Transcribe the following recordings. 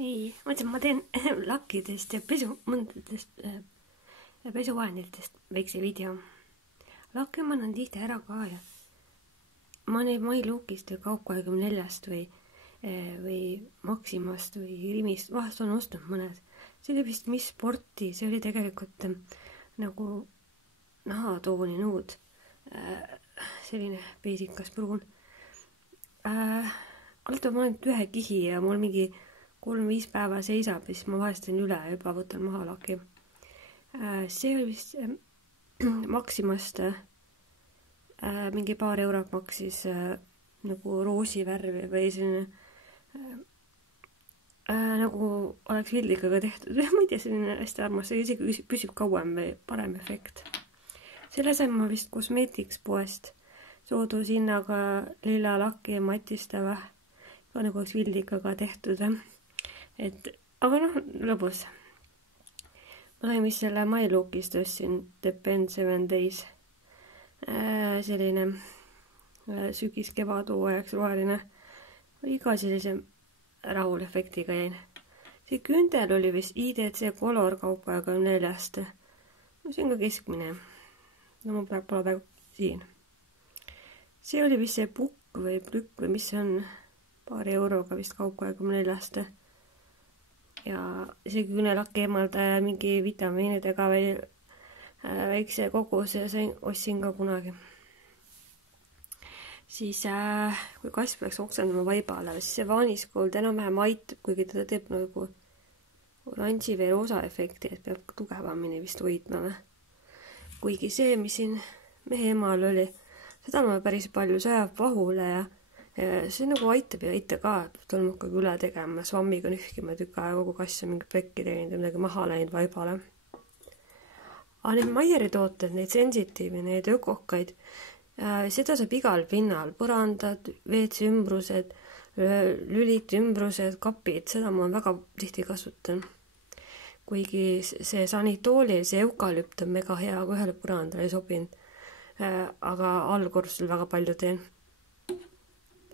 ei, mõtlesin, ma teen lakkidest ja mõndadest pesuvahenditest väikse video. Lakke ma annan tihti ära ka ja ma neid Mailookist või Kaup24-st või Maximast või Rimist vahest on ostnud mõned. See oli vist Mis Sporti, see oli tegelikult nagu nahatooni nuud. Selline peisikas pruun. Alati ma olen ühe kihi ja mul mingi 3-5 päeva seisab ja siis ma vahest teen üle ja juba võtan maha laki. See oli vist Maximast mingi paar eurot maksis nagu roosi värvi või selline nagu oleks vildikaga tehtud. Ma ei tea, selline hästi armas, see isegi püsib kauem või parem efekt. Selle sain ma vist Cosmetics poest soodushinnaga lilla lakki ja matistava ka nagu oleks vildikaga tehtud. Aga lõbus. Ma sain vist selle Mailookist ostsin Depend 7 Days. Selline sügis-kevadhooajaks roheline. Iga sellise rahulefektiga jäin. See kündel oli vist IDC Color Kaup24-st. See on ka keskmine. No ma pole praegu siin. See oli vist see pukk või plükk või mis see on paari euroga vist Kaup24-st. Ja see küünelakki eemaldaja mingi vitamiinidega veel väikse koguse ostsin ka kunagi. Siis kui kasv peaks oksendama vaibale, siis see vaaniskold enam-vähem aitab, kuigi teda teeb nagu oranži või roosa efekti, et peab tugevamini vist hoidma. Kuigi see, mis siin mehe emal oli, seda ma päris palju sajab vahule ja see nagu aitab ja aita ka, et tolmukaga üle tegema, svammiga nühkima tükka ja kogu kass on mingi pekki teinud ja midagi maha läinud vaibale. Aga need Maieri tooted, neid sensitiivi, neid ökokaid, seda saab igal pinnal, põrandad, WC ümbrused, lülit ümbrused, kapid, seda ma väga tihti kasutan. Kuigi see sanitooli, see eukalüpt on mega hea, kui ühele põrandale ei sobinud, aga allkorrusel väga palju teen.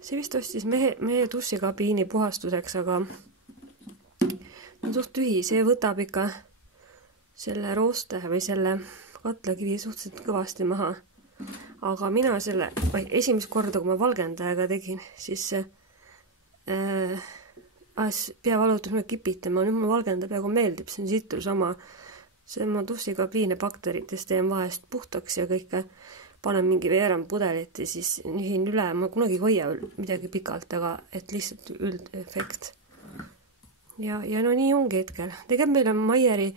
See vist ostis meie dussikabiini puhastuseks, aga on suht tühi, see võtab ikka selle rooste või selle katlakivi suhteliselt kõvasti maha. Aga mina selle esimest korda, kui ma valgendajaga tegin, siis pea valutus ma kipitama. Nüüd ma valgendaja peaaegu meeldib, see on situl sama. See ma dussikabiine bakteritest teen vahest puhtaks ja kõike panen mingi veerand pudelit ja siis nühin üle. Ma kunagi ei hoia midagi pikalt, aga et lihtsalt üldefekt. Ja no nii ongi hetkel. Tegelikult meil on Maieri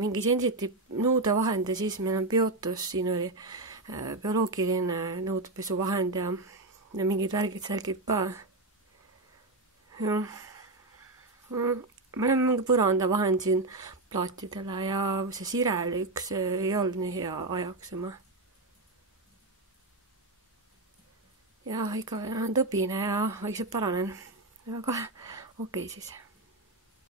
mingi sensitiiv nõudevahend ja siis meil on Biotus, siin oli bioloogiline nõudepesuvahend ja mingid värgid ka. Ja meil on mingi põrandavahend siin plaatidele ja see Sirel üks ei olnud nii hea ajaksema. Ja ikka tõbine ja vaikselt paranen. Aga okei siis.